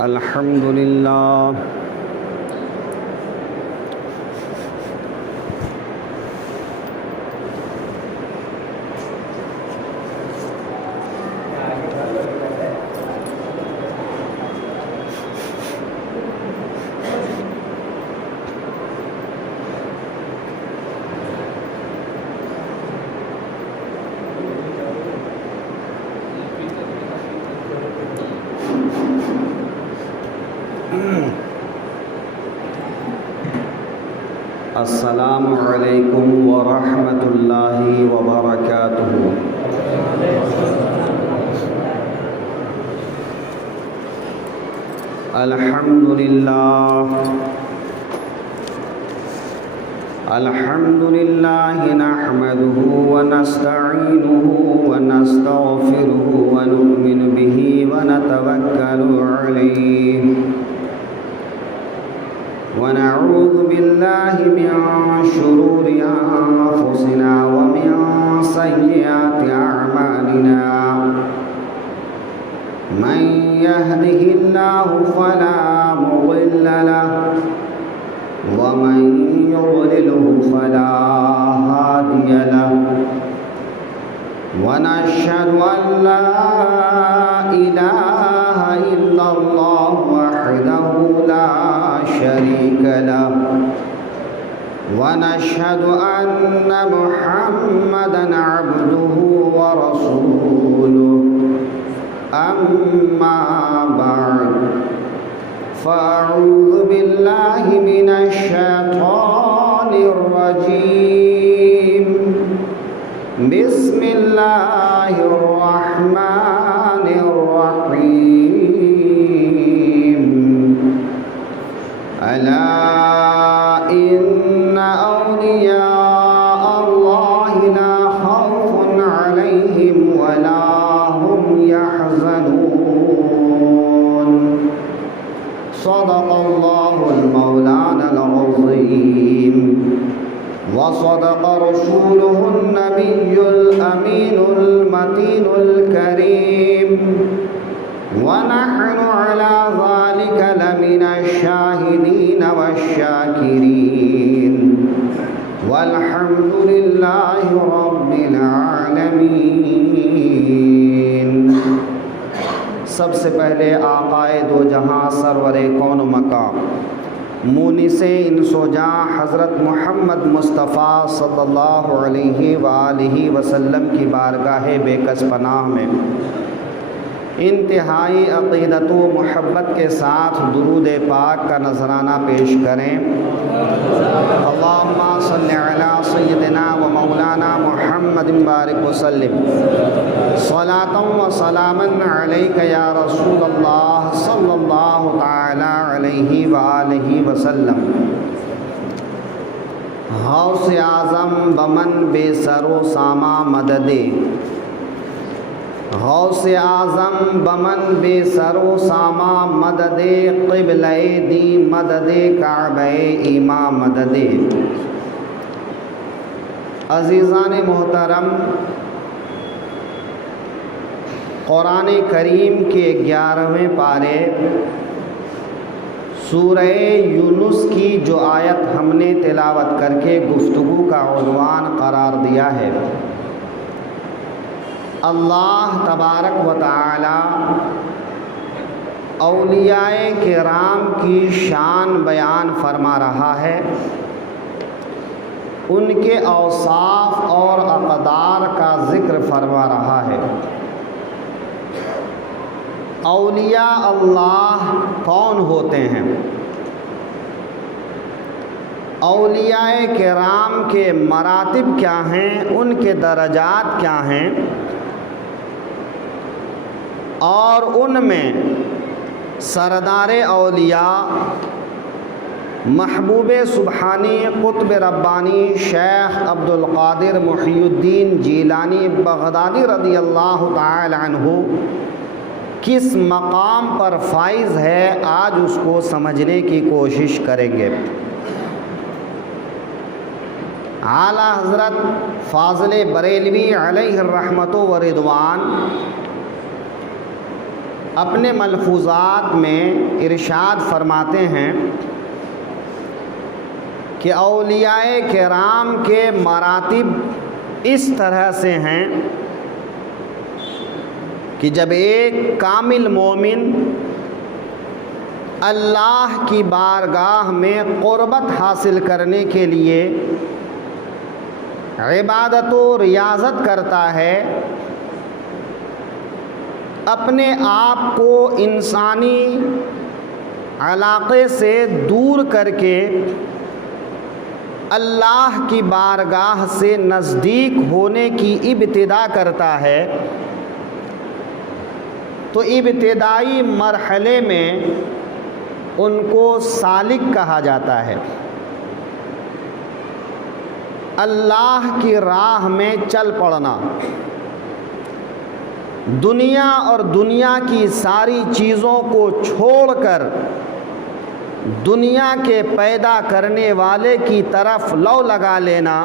الحمد لله السلام علیکم ورحمۃ اللہ وبرکاتہ۔ الحمد للہ نحمده ونستعینه ونستغفره ونؤمن به ونتوکل علیہ ونعوذ بالله من شرور أنفسنا ومن سيئات أعمالنا من يهده الله فلا مضل له ومن يضلله فلا هادي له ونشهد أن لا إله إلا الله وحده لا شريك له ونشهد أن محمدًا عبده ورسوله أما بعد فأعوذ بالله من الشيطان الرجيم بسم الله الرحمن الرحيم ألا إن أولياء الله لا خوف عليهم ولا هم يحزنون صدق الله المولانا العظيم وصدق رسوله النبي الأمين المتين الكريم ونحن على ذلك لمن الشاهدين والشاكرين والحمد لله رب العالمين۔ سب سے پہلے آقائے دو جہاں سرور کون و مقام مونس انس و جاں حضرت محمد مصطفیٰ صلی اللہ علیہ وآلہ وسلم کی بارگاہ بے کس پناہ میں انتہائی عقیدت و محبت کے ساتھ درود پاک کا نذرانہ پیش کریں۔ اللہم صلی علی سیدنا و مولانا محمد بارک وسلم صلاۃ و سلاما علیک یا رسول اللہ صلی اللہ تعالی علیہ وآلہ وسلم۔ غوث اعظم بمن بے سر و ساما مددے، غوث اعظم بمن بے سر و ساما مددے، قبلہ دی مددے کعبہ ایما مددے۔ عزیزان محترم، قرآن کریم کے 11ویں پارے سورہ یونس کی جو آیت ہم نے تلاوت کر کے گفتگو کا عنوان قرار دیا ہے، اللہ تبارک و تعالی اولیاء کرام کی شان بیان فرما رہا ہے، ان کے اوصاف اور اقدار کا ذکر فرما رہا ہے۔ اولیاء اللہ کون ہوتے ہیں؟ اولیاء کرام کے مراتب کیا ہیں، ان کے درجات کیا ہیں، اور ان میں سردار اولیاء محبوب سبحانی قطب ربانی شیخ عبدالقادر محی الدین جیلانی بغدادی رضی اللہ تعالی عنہ کس مقام پر فائز ہے، آج اس کو سمجھنے کی کوشش کریں گے۔ اعلیٰ حضرت فاضل بریلوی علیہ الرحمت و رضوان اپنے ملفوظات میں ارشاد فرماتے ہیں کہ اولیاء کرام کے مراتب اس طرح سے ہیں کہ جب ایک کامل مومن اللہ کی بارگاہ میں قربت حاصل کرنے کے لیے عبادت و ریاضت کرتا ہے، اپنے آپ کو انسانی علاقے سے دور کر کے اللہ کی بارگاہ سے نزدیک ہونے کی ابتدا کرتا ہے، تو ابتدائی مرحلے میں ان کو سالک کہا جاتا ہے۔ اللہ کی راہ میں چل پڑنا، دنیا اور دنیا کی ساری چیزوں کو چھوڑ کر دنیا کے پیدا کرنے والے کی طرف لو لگا لینا،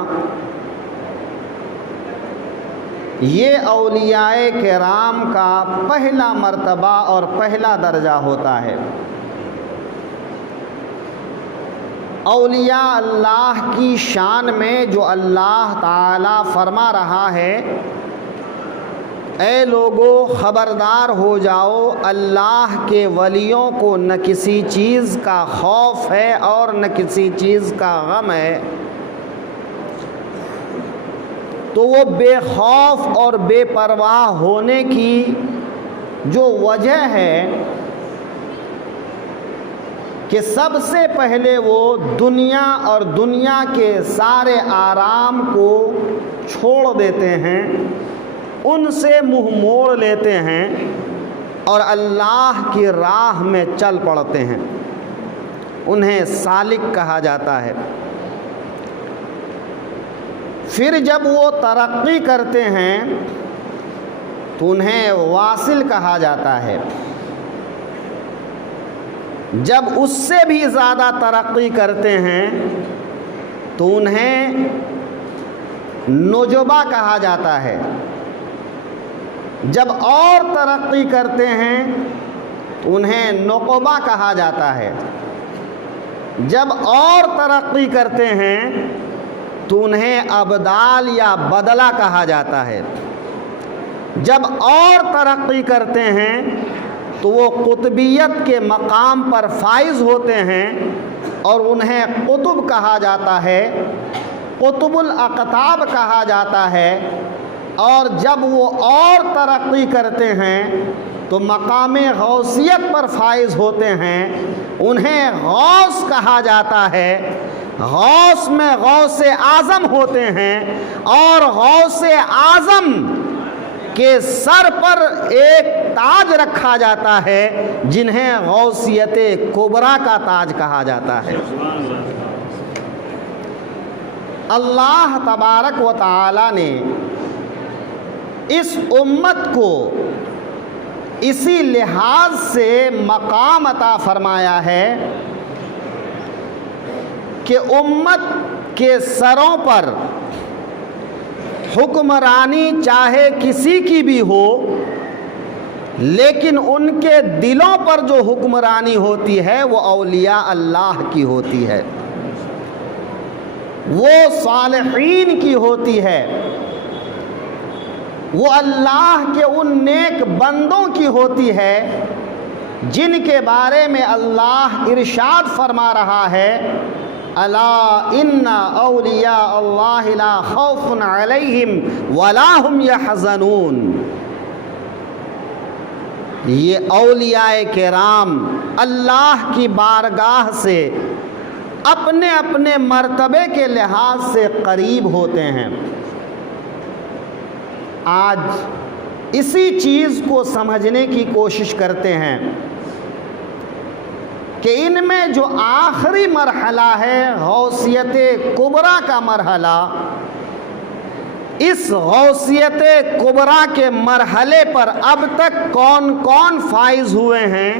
یہ اولیاء کرام کا پہلا مرتبہ اور پہلا درجہ ہوتا ہے۔ اولیاء اللہ کی شان میں جو اللہ تعالی فرما رہا ہے، اے لوگو خبردار ہو جاؤ، اللہ کے ولیوں کو نہ کسی چیز کا خوف ہے اور نہ کسی چیز کا غم ہے، تو وہ بے خوف اور بے پرواہ ہونے کی جو وجہ ہے کہ سب سے پہلے وہ دنیا اور دنیا کے سارے آرام کو چھوڑ دیتے ہیں، ان سے منہ موڑ لیتے ہیں اور اللہ کی راہ میں چل پڑتے ہیں، انہیں سالک کہا جاتا ہے۔ پھر جب وہ ترقی کرتے ہیں تو انہیں واصل کہا جاتا ہے، جب اس سے بھی زیادہ ترقی کرتے ہیں تو انہیں نجبہ کہا جاتا ہے، جب اور ترقی کرتے ہیں تو انہیں نقبہ کہا جاتا ہے، جب اور ترقی کرتے ہیں تو انہیں ابدال یا بدلہ کہا جاتا ہے، جب اور ترقی کرتے ہیں تو وہ قطبیت کے مقام پر فائز ہوتے ہیں اور انہیں قطب کہا جاتا ہے، قطب الاقطاب کہا جاتا ہے، اور جب وہ اور ترقی کرتے ہیں تو مقام غوثیت پر فائز ہوتے ہیں، انہیں غوث کہا جاتا ہے، غوث میں غوث اعظم ہوتے ہیں، اور غوث اعظم کے سر پر ایک تاج رکھا جاتا ہے جنہیں غوثیت کبریٰ کا تاج کہا جاتا ہے۔ اللہ تبارک و تعالی نے اس امت کو اسی لحاظ سے مقام عطا فرمایا ہے کہ امت کے سروں پر حکمرانی چاہے کسی کی بھی ہو، لیکن ان کے دلوں پر جو حکمرانی ہوتی ہے وہ اولیاء اللہ کی ہوتی ہے، وہ صالحین کی ہوتی ہے، وہ اللہ کے ان نیک بندوں کی ہوتی ہے جن کے بارے میں اللہ ارشاد فرما رہا ہے، الا ان اولیاء اللہ لا خوف علیہم ولا هم یحزنون۔ یہ اولیاء کرام اللہ کی بارگاہ سے اپنے اپنے مرتبے کے لحاظ سے قریب ہوتے ہیں۔ آج اسی چیز کو سمجھنے کی کوشش کرتے ہیں کہ ان میں جو آخری مرحلہ ہے غوثیت کبریٰ کا مرحلہ، اس غوثیت کبریٰ کے مرحلے پر اب تک کون کون فائز ہوئے ہیں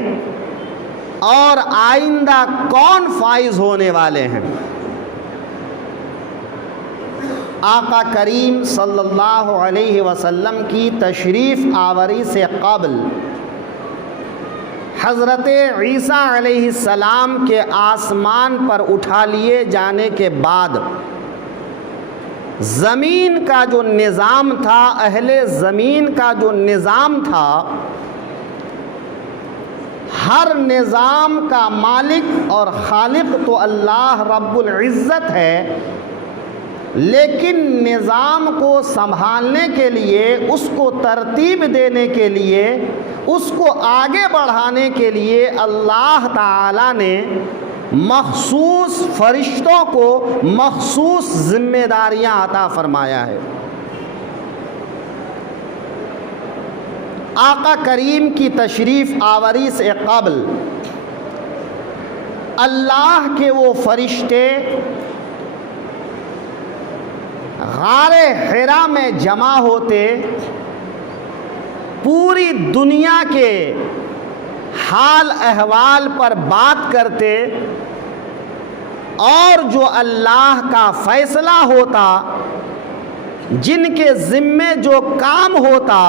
اور آئندہ کون فائز ہونے والے ہیں۔ آقا کریم صلی اللہ علیہ وسلم کی تشریف آوری سے قبل حضرت عیسیٰ علیہ السلام کے آسمان پر اٹھا لیے جانے کے بعد زمین کا جو نظام تھا، اہل زمین کا جو نظام تھا، ہر نظام کا مالک اور خالق تو اللہ رب العزت ہے، لیکن نظام کو سنبھالنے کے لیے، اس کو ترتیب دینے کے لیے، اس کو آگے بڑھانے کے لیے اللہ تعالی نے مخصوص فرشتوں کو مخصوص ذمہ داریاں عطا فرمایا ہے۔ آقا کریم کی تشریف آوری سے قبل اللہ کے وہ فرشتے غار حرا میں جمع ہوتے، پوری دنیا کے حال احوال پر بات کرتے، اور جو اللہ کا فیصلہ ہوتا، جن کے ذمے جو کام ہوتا،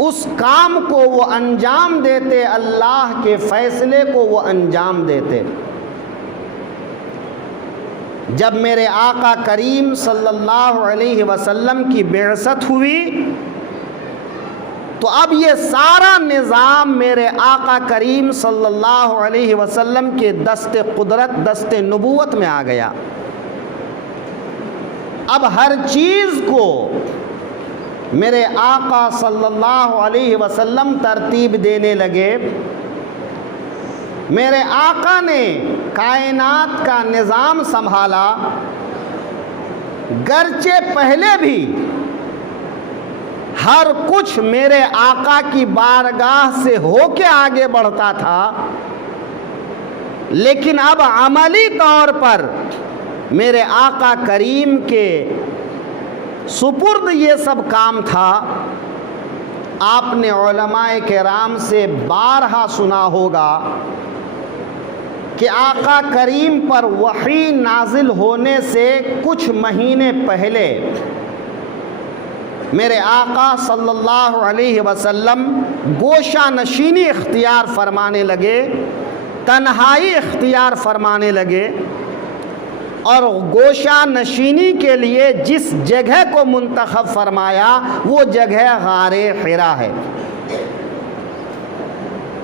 اس کام کو وہ انجام دیتے، اللہ کے فیصلے کو وہ انجام دیتے۔ جب میرے آقا کریم صلی اللہ علیہ وسلم کی بعثت ہوئی تو اب یہ سارا نظام میرے آقا کریم صلی اللہ علیہ وسلم کے دست قدرت، دست نبوت میں آ گیا۔ اب ہر چیز کو میرے آقا صلی اللہ علیہ وسلم ترتیب دینے لگے۔ میرے آقا نے کائنات کا نظام سنبھالا، گرچہ پہلے بھی ہر کچھ میرے آقا کی بارگاہ سے ہو کے آگے بڑھتا تھا، لیکن اب عملی طور پر میرے آقا کریم کے سپرد یہ سب کام تھا۔ آپ نے علماء کرام سے بارہا سنا ہوگا کہ آقا کریم پر وحی نازل ہونے سے کچھ مہینے پہلے میرے آقا صلی اللہ علیہ وسلم گوشہ نشینی اختیار فرمانے لگے، تنہائی اختیار فرمانے لگے، اور گوشہ نشینی کے لیے جس جگہ کو منتخب فرمایا وہ جگہ غار حرا ہے۔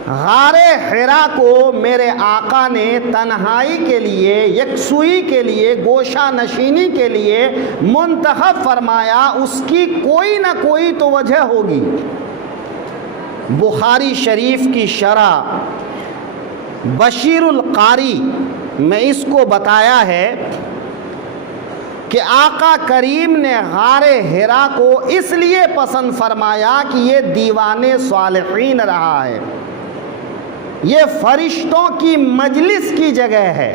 غار حرا کو میرے آقا نے تنہائی کے لیے، یکسوئی کے لیے، گوشہ نشینی کے لیے منتخب فرمایا۔ اس کی کوئی نہ کوئی تو وجہ ہوگی۔ بخاری شریف کی شرح بشیر القاری میں اس کو بتایا ہے کہ آقا کریم نے غار حرا کو اس لیے پسند فرمایا کہ یہ دیوان صالحین رہا ہے، یہ فرشتوں کی مجلس کی جگہ ہے،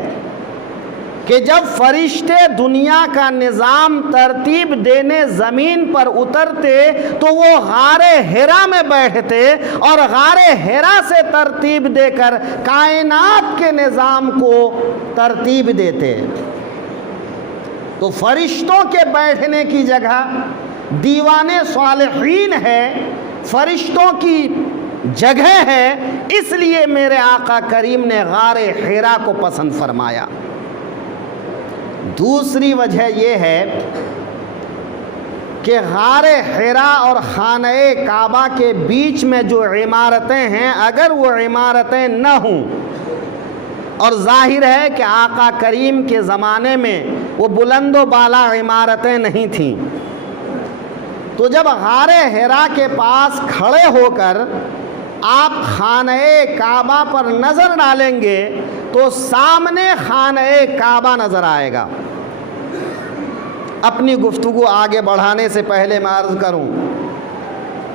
کہ جب فرشتے دنیا کا نظام ترتیب دینے زمین پر اترتے تو وہ غار حرا میں بیٹھتے اور غار حرا سے ترتیب دے کر کائنات کے نظام کو ترتیب دیتے۔ تو فرشتوں کے بیٹھنے کی جگہ دیوان صالحین ہے، فرشتوں کی جگہ ہے، اس لیے میرے آقا کریم نے غار حرا کو پسند فرمایا۔ دوسری وجہ یہ ہے کہ غار حرا اور خانہ کعبہ کے بیچ میں جو عمارتیں ہیں، اگر وہ عمارتیں نہ ہوں، اور ظاہر ہے کہ آقا کریم کے زمانے میں وہ بلند و بالا عمارتیں نہیں تھیں، تو جب غار حرا کے پاس کھڑے ہو کر آپ خانہ کعبہ پر نظر ڈالیں گے تو سامنے خانہ کعبہ نظر آئے گا۔ اپنی گفتگو آگے بڑھانے سے پہلے میں عرض کروں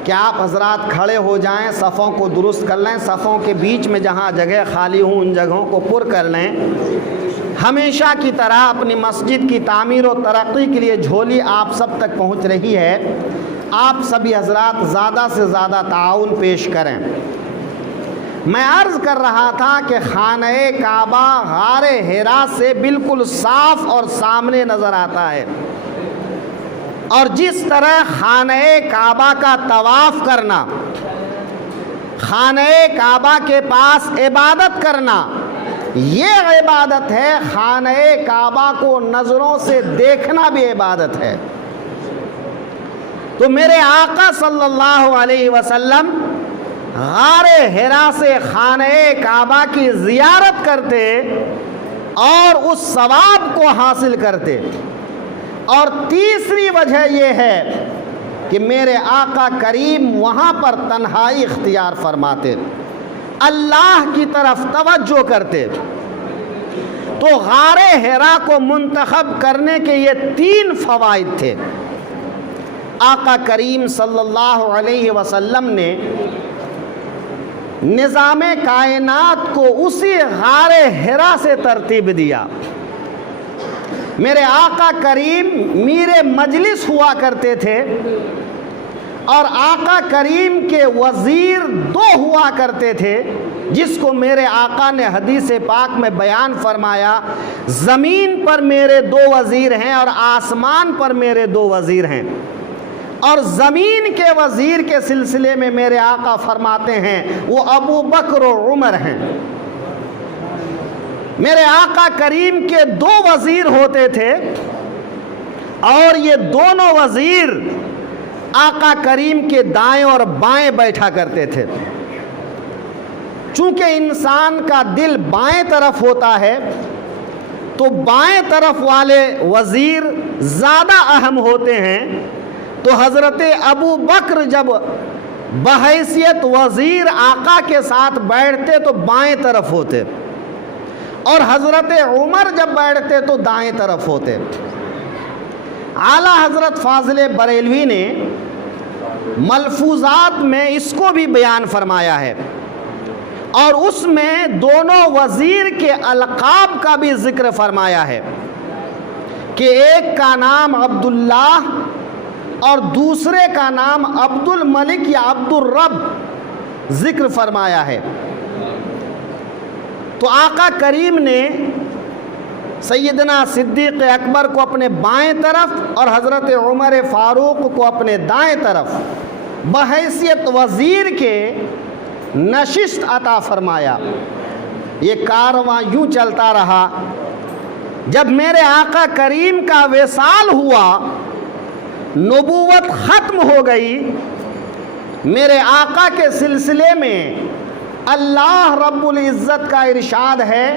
کہ آپ حضرات کھڑے ہو جائیں، صفوں کو درست کر لیں، صفوں کے بیچ میں جہاں جگہ خالی ہوں ان جگہوں کو پر کر لیں۔ ہمیشہ کی طرح اپنی مسجد کی تعمیر و ترقی کے لیے جھولی آپ سب تک پہنچ رہی ہے، آپ سبھی حضرات زیادہ سے زیادہ تعاون پیش کریں۔ میں عرض کر رہا تھا کہ خانہ کعبہ غار حرا سے بالکل صاف اور سامنے نظر آتا ہے، اور جس طرح خانہ کعبہ کا طواف کرنا خانہ کعبہ کے پاس عبادت کرنا یہ عبادت ہے، خانہ کعبہ کو نظروں سے دیکھنا بھی عبادت ہے۔ تو میرے آقا صلی اللہ علیہ وسلم غار حرا سے خانہ کعبہ کی زیارت کرتے اور اس ثواب کو حاصل کرتے۔ اور تیسری وجہ یہ ہے کہ میرے آقا کریم وہاں پر تنہائی اختیار فرماتے، اللہ کی طرف توجہ کرتے۔ تو غار حرا کو منتخب کرنے کے یہ 3 فوائد تھے۔ آقا کریم صلی اللہ علیہ وسلم نے نظام کائنات کو اسی غار حرا سے ترتیب دیا۔ میرے آقا کریم میر مجلس ہوا کرتے تھے اور آقا کریم کے وزیر 2 ہوا کرتے تھے، جس کو میرے آقا نے حدیث پاک میں بیان فرمایا، زمین پر میرے 2 وزیر ہیں اور آسمان پر میرے 2 وزیر ہیں۔ اور زمین کے وزیر کے سلسلے میں میرے آقا فرماتے ہیں وہ ابو بکر و عمر ہیں۔ میرے آقا کریم کے 2 وزیر ہوتے تھے اور یہ دونوں وزیر آقا کریم کے دائیں اور بائیں بیٹھا کرتے تھے۔ چونکہ انسان کا دل بائیں طرف ہوتا ہے تو بائیں طرف والے وزیر زیادہ اہم ہوتے ہیں۔ تو حضرت ابو بکر جب بحیثیت وزیر آقا کے ساتھ بیٹھتے تو بائیں طرف ہوتے، اور حضرت عمر جب بیٹھتے تو دائیں طرف ہوتے۔ اعلیٰ حضرت فاضل بریلوی نے ملفوظات میں اس کو بھی بیان فرمایا ہے، اور اس میں دونوں وزیر کے القاب کا بھی ذکر فرمایا ہے کہ ایک کا نام عبداللہ اور دوسرے کا نام عبد الملک یا عبد الرب ذکر فرمایا ہے۔ تو آقا کریم نے سیدنا صدیق اکبر کو اپنے بائیں طرف اور حضرت عمر فاروق کو اپنے دائیں طرف بحیثیت وزیر کے نشست عطا فرمایا۔ یہ کارواں یوں چلتا رہا۔ جب میرے آقا کریم کا وصال ہوا، نبوت ختم ہو گئی، میرے آقا کے سلسلے میں اللہ رب العزت کا ارشاد ہے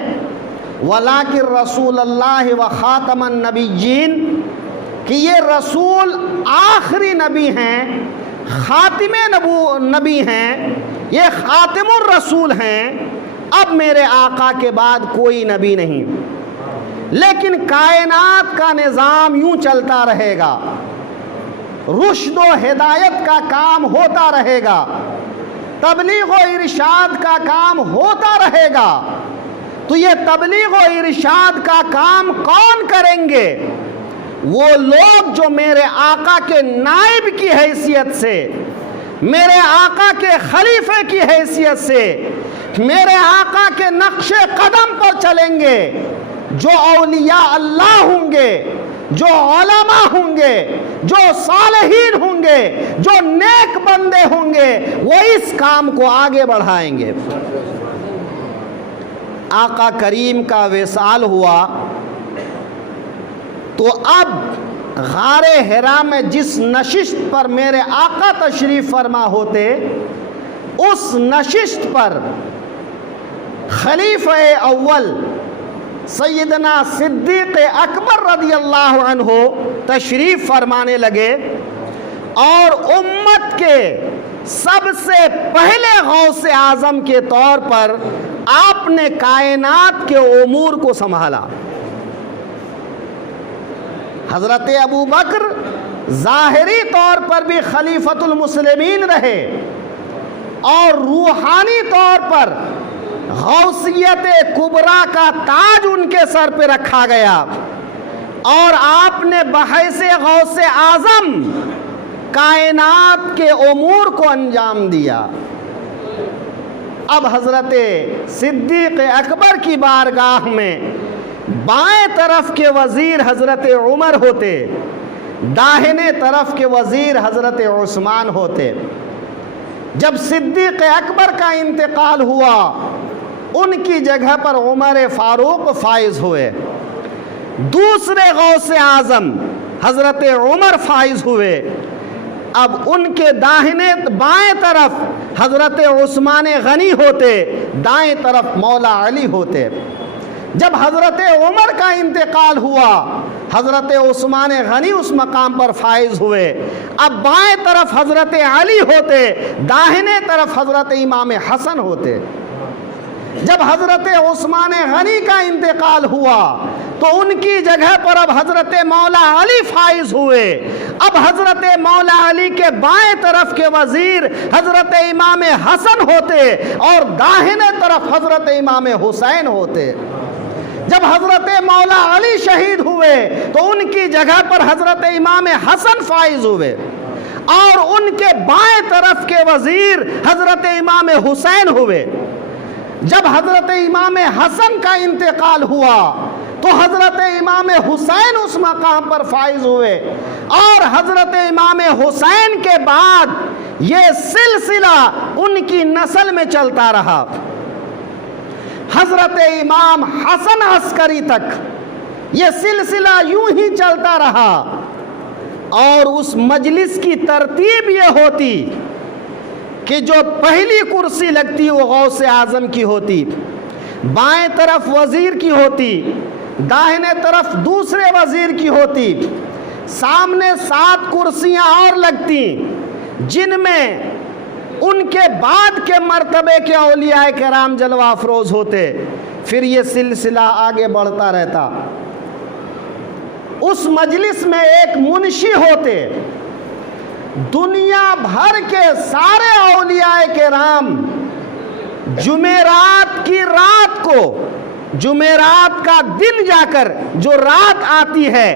وَلَٰكِن رسول اللہ وخاتم النبیین، کہ یہ رسول آخری نبی ہیں، خاتم نبی ہیں، یہ خاتم الرسول ہیں۔ اب میرے آقا کے بعد کوئی نبی نہیں، لیکن کائنات کا نظام یوں چلتا رہے گا، رشد و ہدایت کا کام ہوتا رہے گا، تبلیغ و ارشاد کا کام ہوتا رہے گا۔ تو یہ تبلیغ و ارشاد کا کام کون کریں گے؟ وہ لوگ جو میرے آقا کے نائب کی حیثیت سے، میرے آقا کے خلیفے کی حیثیت سے، میرے آقا کے نقش قدم پر چلیں گے، جو اولیاء اللہ ہوں گے، جو علماء ہوں گے، جو صالحین ہوں گے، جو نیک بندے ہوں گے، وہ اس کام کو آگے بڑھائیں گے۔ آقا کریم کا وصال ہوا تو اب غار حرا میں جس نشست پر میرے آقا تشریف فرما ہوتے، اس نشست پر خلیفہ اول سیدنا صدیق اکبر رضی اللہ عنہ تشریف فرمانے لگے، اور امت کے سب سے پہلے غوث اعظم کے طور پر آپ نے کائنات کے امور کو سنبھالا۔ حضرت ابو بکر ظاہری طور پر بھی خلیفۃ المسلمین رہے، اور روحانی طور پر غوثیت کبریٰ کا تاج ان کے سر پہ رکھا گیا، اور آپ نے بحیث غوث اعظم کائنات کے امور کو انجام دیا۔ اب حضرت صدیق اکبر کی بارگاہ میں بائیں طرف کے وزیر حضرت عمر ہوتے، داہنے طرف کے وزیر حضرت عثمان ہوتے۔ جب صدیق اکبر کا انتقال ہوا ان کی جگہ پر عمر فاروق فائز ہوئے، دوسرے غوث اعظم حضرت عمر فائز ہوئے، اب ان کے داہنے بائیں طرف حضرت عثمان غنی ہوتے، دائیں طرف مولا علی ہوتے۔ جب حضرت عمر کا انتقال ہوا حضرت عثمان غنی اس مقام پر فائز ہوئے، اب بائیں طرف حضرت علی ہوتے، داہنے طرف حضرت امام حسن ہوتے۔ جب حضرت عثمان غنی کا انتقال ہوا تو ان کی جگہ پر اب حضرت مولا علی فائز ہوئے، اب حضرت مولا علی کے بائیں طرف کے وزیر حضرت امام حسن ہوتے اور داہنے طرف حضرت امام حسین ہوتے۔ جب حضرت مولا علی شہید ہوئے تو ان کی جگہ پر حضرت امام حسن فائز ہوئے اور ان کے بائیں طرف کے وزیر حضرت امام حسین ہوئے۔ جب حضرت امام حسن کا انتقال ہوا تو حضرت امام حسین اس مقام پر فائز ہوئے اور حضرت امام حسین کے بعد یہ سلسلہ ان کی نسل میں چلتا رہا، حضرت امام حسن عسکری تک یہ سلسلہ یوں ہی چلتا رہا۔ اور اس مجلس کی ترتیب یہ ہوتی کہ جو پہلی کرسی لگتی وہ غوث اعظم کی ہوتی، بائیں طرف وزیر کی ہوتی، داہنے طرف دوسرے وزیر کی ہوتی، سامنے 7 کرسیاں اور لگتی جن میں ان کے بعد کے مرتبے کے اولیاء کرام جلوہ افروز ہوتے، پھر یہ سلسلہ آگے بڑھتا رہتا۔ اس مجلس میں ایک منشی ہوتے، دنیا بھر کے سارے اولیاء کرام جمعرات کی رات کو، جمعرات کا دن جا کر جو رات آتی ہے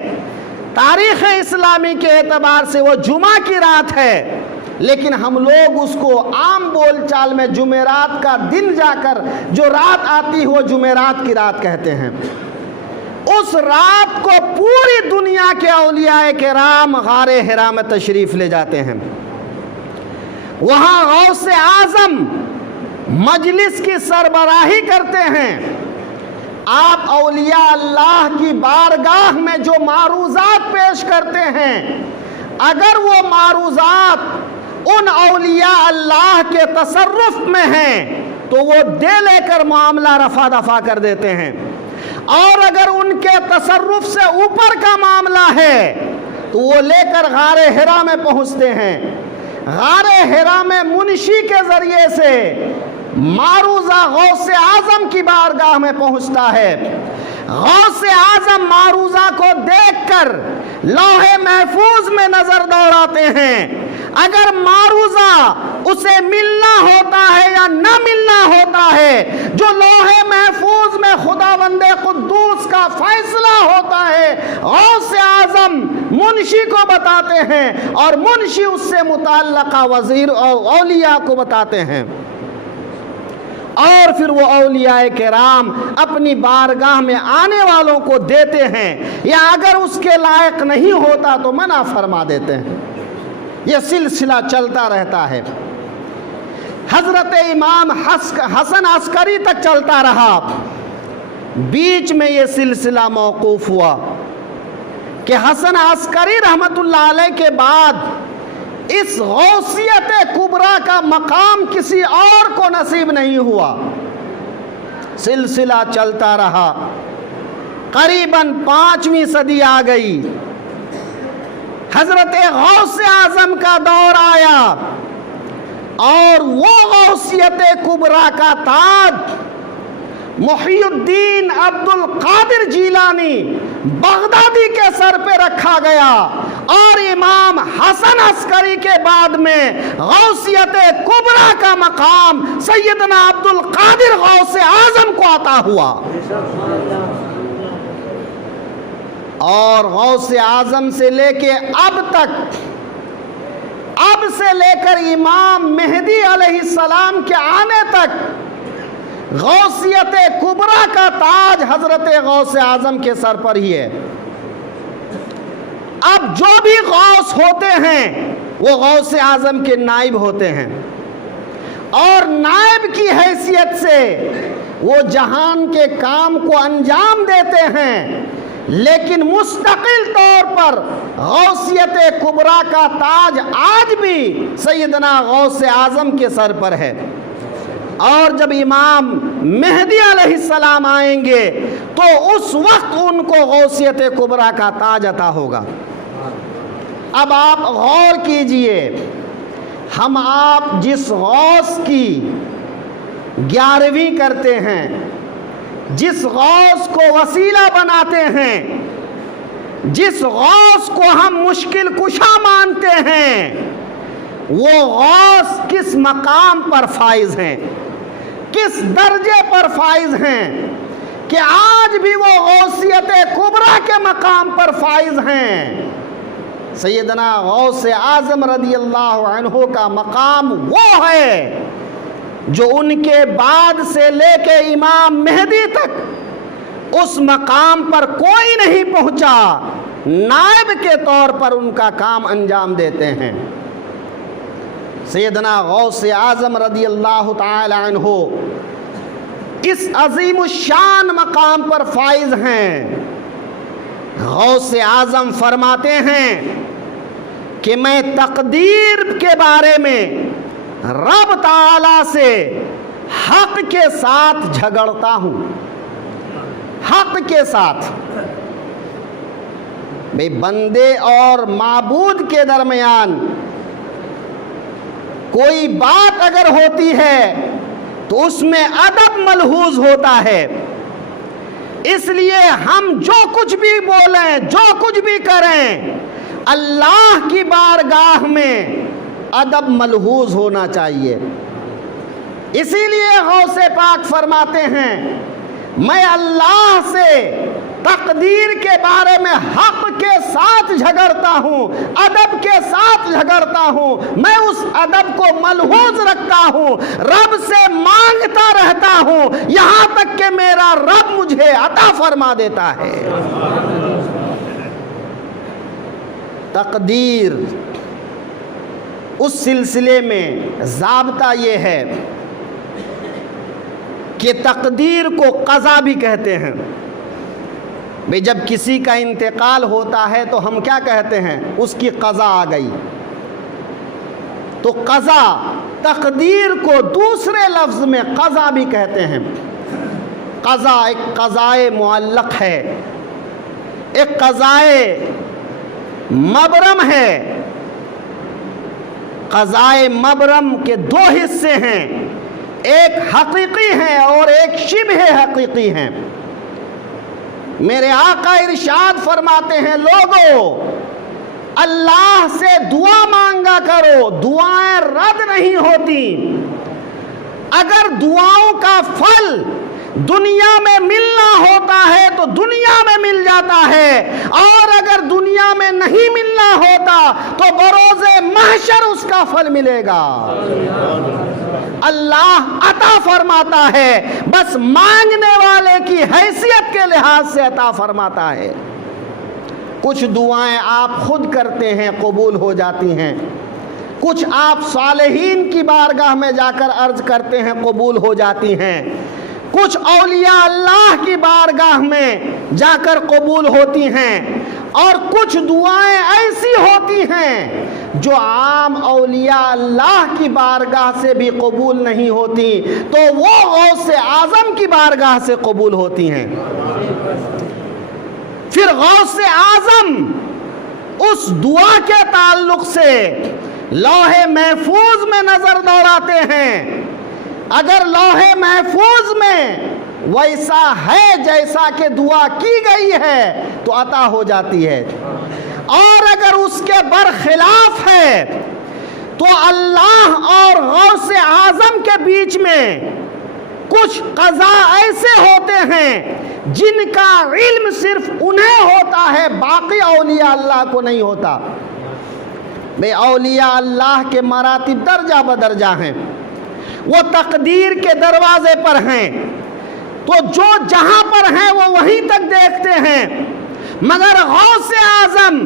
تاریخ اسلامی کے اعتبار سے وہ جمعہ کی رات ہے، لیکن ہم لوگ اس کو عام بول چال میں جمعرات کا دن جا کر جو رات آتی ہے وہ جمعرات کی رات کہتے ہیں۔ اس رات کو پوری دنیا کے اولیاء کرام غار حرا میں تشریف لے جاتے ہیں، وہاں غوث اعظم مجلس کی سربراہی کرتے ہیں۔ آپ اولیاء اللہ کی بارگاہ میں جو معروضات پیش کرتے ہیں، اگر وہ معروضات ان اولیاء اللہ کے تصرف میں ہیں تو وہ دے لے کر معاملہ رفع دفع کر دیتے ہیں، اور اگر ان کے تصرف سے اوپر کا معاملہ ہے تو وہ لے کر غار حرا میں پہنچتے ہیں۔ غار حرا میں منشی کے ذریعے سے معروضہ غوث اعظم کی بارگاہ میں پہنچتا ہے۔ غوث اعظم معروضہ کو دیکھ کر لوح محفوظ میں نظر دوڑاتے ہیں، اگر معروضہ اسے ملنا ہوتا ہے یا نہ ملنا ہوتا ہے، جو لوح محفوظ میں خداوند قدوس کا فیصلہ ہوتا ہے، غوث اعظم منشی کو بتاتے ہیں اور منشی اس سے متعلقہ وزیر اور اولیاء کو بتاتے ہیں، اور پھر وہ اولیاء کرام اپنی بارگاہ میں آنے والوں کو دیتے ہیں، یا اگر اس کے لائق نہیں ہوتا تو منع فرما دیتے ہیں۔ یہ سلسلہ چلتا رہتا ہے، حضرت امام حسن عسکری تک چلتا رہا۔ بیچ میں یہ سلسلہ موقوف ہوا کہ حسن عسکری رحمت اللہ علیہ کے بعد اس غوثیت کبریٰ کا مقام کسی اور کو نصیب نہیں ہوا۔ سلسلہ چلتا رہا، قریباً 5ویں صدی آ گئی، حضرت غوث اعظم کا دور آیا، اور وہ غوثیت کبریٰ کا تاج محی الدین عبد القادر جیلانی بغدادی کے سر پہ رکھا گیا، اور امام حسن عسکری کے بعد میں غوثیت کبریٰ کا مقام سیدنا عبد القادر غوث اعظم کو عطا ہوا۔ اور غوث اعظم سے لے کے اب تک، اب سے لے کر امام مہدی علیہ السلام کے آنے تک غوثیت کبریٰ کا تاج حضرت غوث اعظم کے سر پر ہی ہے۔ اب جو بھی غوث ہوتے ہیں وہ غوث اعظم کے نائب ہوتے ہیں۔ اور نائب کی حیثیت سے وہ جہان کے کام کو انجام دیتے ہیں، لیکن مستقل طور پر غوثیت کبریٰ کا تاج آج بھی سیدنا غوث اعظم کے سر پر ہے۔ اور جب امام مہدی علیہ السلام آئیں گے تو اس وقت ان کو غوثیت کبریٰ کا تاج عطا ہوگا۔ اب آپ غور کیجئے، ہم آپ جس غوث کی 11ویں کرتے ہیں، جس غوث کو وسیلہ بناتے ہیں، جس غوث کو ہم مشکل کشا مانتے ہیں، وہ غوث کس مقام پر فائز ہیں، کس درجے پر فائز ہیں کہ آج بھی وہ غوثیت کبریٰ کے مقام پر فائز ہیں۔ سیدنا غوث اعظم رضی اللہ عنہ کا مقام وہ ہے جو ان کے بعد سے لے کے امام مہدی تک اس مقام پر کوئی نہیں پہنچا، نائب کے طور پر ان کا کام انجام دیتے ہیں۔ سیدنا غوث اعظم رضی اللہ تعالی عنہ اس عظیم الشان مقام پر فائز ہیں۔ غوث اعظم فرماتے ہیں کہ میں تقدیر کے بارے میں رب تعالی سے حق کے ساتھ جھگڑتا ہوں، حق کے ساتھ۔ بھئی بندے اور معبود کے درمیان کوئی بات اگر ہوتی ہے تو اس میں ادب ملحوظ ہوتا ہے، اس لیے ہم جو کچھ بھی بولیں، جو کچھ بھی کریں، اللہ کی بارگاہ میں ادب ملحوظ ہونا چاہیے۔ اسی لیے غوث پاک فرماتے ہیں میں اللہ سے تقدیر کے بارے میں حق کے ساتھ جھگڑتا ہوں، ادب کے ساتھ جھگڑتا ہوں، میں اس ادب کو ملحوظ رکھتا ہوں، رب سے مانگتا رہتا ہوں یہاں تک کہ میرا رب مجھے عطا فرما دیتا ہے۔ تقدیر، اس سلسلے میں ضابطہ یہ ہے کہ تقدیر کو قضا بھی کہتے ہیں۔ بھئی جب کسی کا انتقال ہوتا ہے تو ہم کیا کہتے ہیں؟ اس کی قضا آ گئی۔ تو قضا، تقدیر کو دوسرے لفظ میں قضا بھی کہتے ہیں۔ قضا ایک قضائے معلق ہے، ایک قضائے مبرم ہے۔ قضائے مبرم کے دو حصے ہیں، ایک حقیقی ہے اور ایک شبہ حقیقی ہیں۔ میرے آقا ارشاد فرماتے ہیں لوگو اللہ سے دعا مانگا کرو، دعائیں رد نہیں ہوتی۔ اگر دعاؤں کا پھل دنیا میں ملنا ہوتا ہے تو دنیا میں مل جاتا ہے، اور اگر دنیا میں نہیں ملنا ہوتا تو بروز محشر اس کا پھل ملے گا۔ اللہ عطا فرماتا ہے، بس مانگنے والے کی حیثیت کے لحاظ سے عطا فرماتا ہے۔ کچھ دعائیں آپ خود کرتے ہیں، قبول ہو جاتی ہیں، کچھ آپ صالحین کی بارگاہ میں جا کر عرض کرتے ہیں، قبول ہو جاتی ہیں، کچھ اولیاء اللہ کی بارگاہ میں جا کر قبول ہوتی ہیں، اور کچھ دعائیں ایسی ہوتی ہیں جو عام اولیاء اللہ کی بارگاہ سے بھی قبول نہیں ہوتی، تو وہ غوث اعظم کی بارگاہ سے قبول ہوتی ہیں۔ پھر غوث اعظم اس دعا کے تعلق سے لوح محفوظ میں نظر دوڑاتے ہیں، اگر لوح محفوظ میں ویسا ہے جیسا کہ دعا کی گئی ہے تو عطا ہو جاتی ہے، اور اگر اس کے برخلاف ہے تو اللہ اور غوث اعظم کے بیچ میں کچھ قضا ایسے ہوتے ہیں جن کا علم صرف انہیں ہوتا ہے، باقی اولیاء اللہ کو نہیں ہوتا۔ بے اولیاء اللہ کے مراتب درجہ بدرجہ ہیں، وہ تقدیر کے دروازے پر ہیں، تو جو جہاں پر ہیں وہ وہیں تک دیکھتے ہیں، مگر غوث اعظم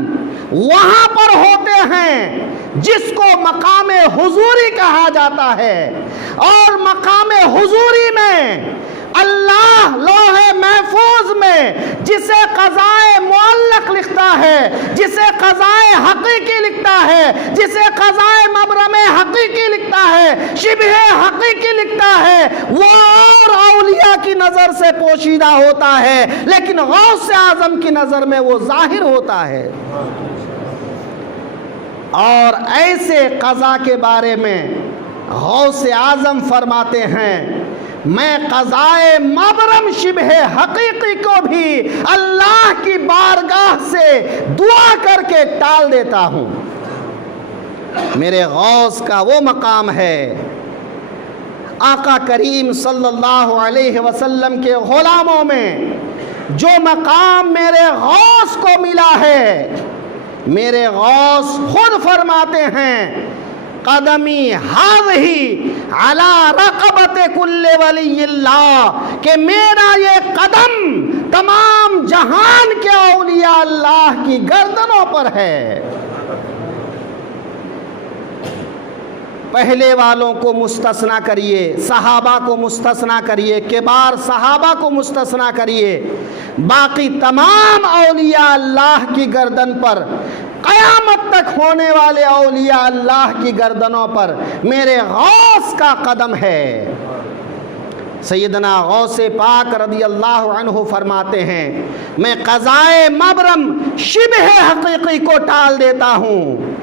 وہاں پر ہوتے ہیں جس کو مقام حضوری کہا جاتا ہے، اور مقام حضوری میں اللہ لوح محفوظ میں جسے قضائے معلق لکھتا ہے، جسے قضائے حقیقی لکھتا ہے، جسے قضائے مبرم حقیقی لکھتا ہے، شبہ حقیقی لکھتا ہے، وہ اور اولیاء کی نظر سے پوشیدہ ہوتا ہے، لیکن غوث اعظم کی نظر میں وہ ظاہر ہوتا ہے۔ اور ایسے قضا کے بارے میں غوث اعظم فرماتے ہیں، میں قضائے مبرم شبہ حقیقی کو بھی اللہ کی بارگاہ سے دعا کر کے ٹال دیتا ہوں۔ میرے غوث کا وہ مقام ہے، آقا کریم صلی اللہ علیہ وسلم کے غلاموں میں جو مقام میرے غوث کو ملا ہے، میرے غوث خود فرماتے ہیں، قدمی ہذہی علی رقبت کل ولی اللہ، کہ میرا یہ قدم تمام جہان کے اولیاء اللہ کی گردنوں پر ہے۔ پہلے والوں کو مستثنا کریے، صحابہ کو مستثنا کریے، کبار صحابہ کو مستثنا کریے، باقی تمام اولیاء اللہ کی گردن پر، قیامت تک ہونے والے اولیاء اللہ کی گردنوں پر میرے غوث کا قدم ہے۔ سیدنا غوث پاک رضی اللہ عنہ فرماتے ہیں، میں قضائے مبرم شبہ حقیقی کو ٹال دیتا ہوں۔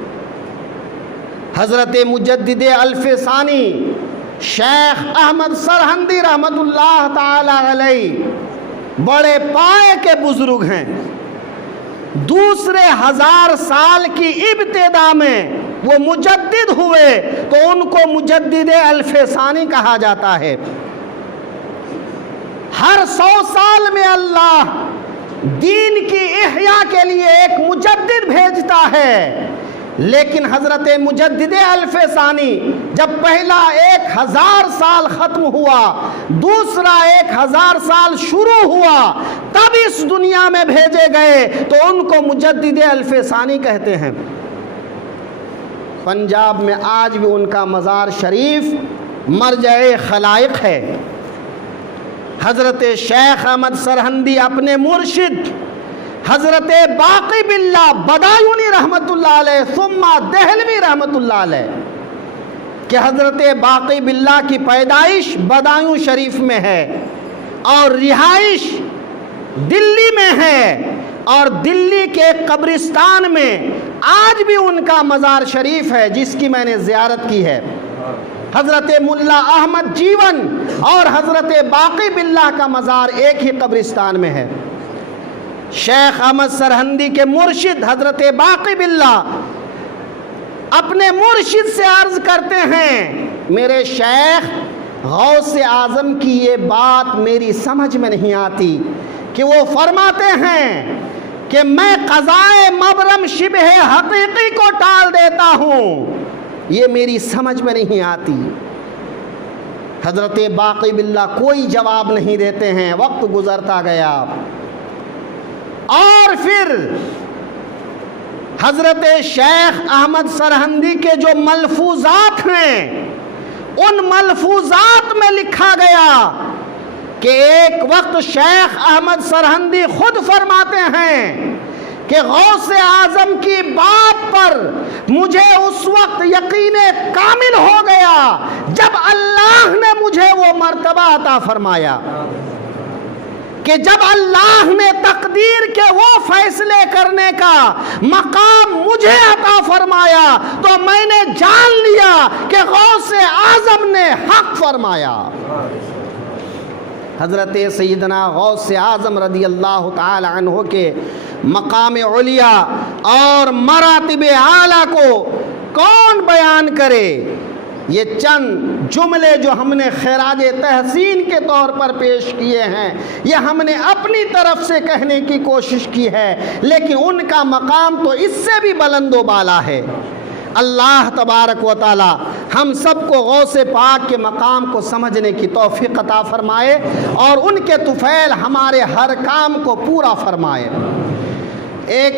حضرت مجدد الفسانی شیخ احمد سرہندی رحمت اللہ تعالی علیہ بڑے پائے کے بزرگ ہیں۔ دوسرے 1000 سال کی ابتدا میں وہ مجدد ہوئے تو ان کو مجدد الفسانی کہا جاتا ہے۔ ہر 100 سال میں اللہ دین کی احیاء کے لیے ایک مجدد بھیجتا ہے، لیکن حضرت مجدد الفسانی جب پہلا 1000 سال ختم ہوا، دوسرا 1000 سال شروع ہوا، تب اس دنیا میں بھیجے گئے تو ان کو مجدد الفسانی کہتے ہیں۔ پنجاب میں آج بھی ان کا مزار شریف مرجع خلائق ہے۔ حضرت شیخ احمد سرہندی اپنے مرشد حضرت باقی باللہ بدایونی رحمت اللہ علیہ ثم دہلوی رحمت اللہ علیہ، کہ حضرت باقی باللہ کی پیدائش بدایوں شریف میں ہے اور رہائش دلی میں ہے، اور دلی کے قبرستان میں آج بھی ان کا مزار شریف ہے جس کی میں نے زیارت کی ہے۔ حضرت ملا احمد جیون اور حضرت باقی باللہ کا مزار ایک ہی قبرستان میں ہے۔ شیخ احمد سرہندی کے مرشد حضرت باقی باللہ اپنے مرشد سے عرض کرتے ہیں، میرے شیخ غوث اعظم کی یہ بات میری سمجھ میں نہیں آتی، کہ وہ فرماتے ہیں کہ میں قضائے مبرم شبہ حقیقی کو ٹال دیتا ہوں، یہ میری سمجھ میں نہیں آتی۔ حضرت باقی باللہ کوئی جواب نہیں دیتے ہیں، وقت گزرتا گیا، اور پھر حضرت شیخ احمد سرہندی کے جو ملفوظات ہیں، ان ملفوظات میں لکھا گیا کہ ایک وقت شیخ احمد سرہندی خود فرماتے ہیں کہ غوث اعظم کی بات پر مجھے اس وقت یقین کامل ہو گیا جب اللہ نے مجھے وہ مرتبہ عطا فرمایا، کہ جب اللہ نے تقدیر کے وہ فیصلے کرنے کا مقام مجھے عطا فرمایا تو میں نے جان لیا کہ غوث اعظم نے حق فرمایا۔ حضرت سیدنا غوث اعظم رضی اللہ تعالی عنہ کے مقام علیا اور مراتب اعلیٰ کو کون بیان کرے؟ یہ چند جملے جو ہم نے خراج تحسین کے طور پر پیش کیے ہیں، یہ ہم نے اپنی طرف سے کہنے کی کوشش کی ہے، لیکن ان کا مقام تو اس سے بھی بلند و بالا ہے۔ اللہ تبارک و تعالی ہم سب کو غوث پاک کے مقام کو سمجھنے کی توفیق عطا فرمائے اور ان کے طفیل ہمارے ہر کام کو پورا فرمائے۔ ایک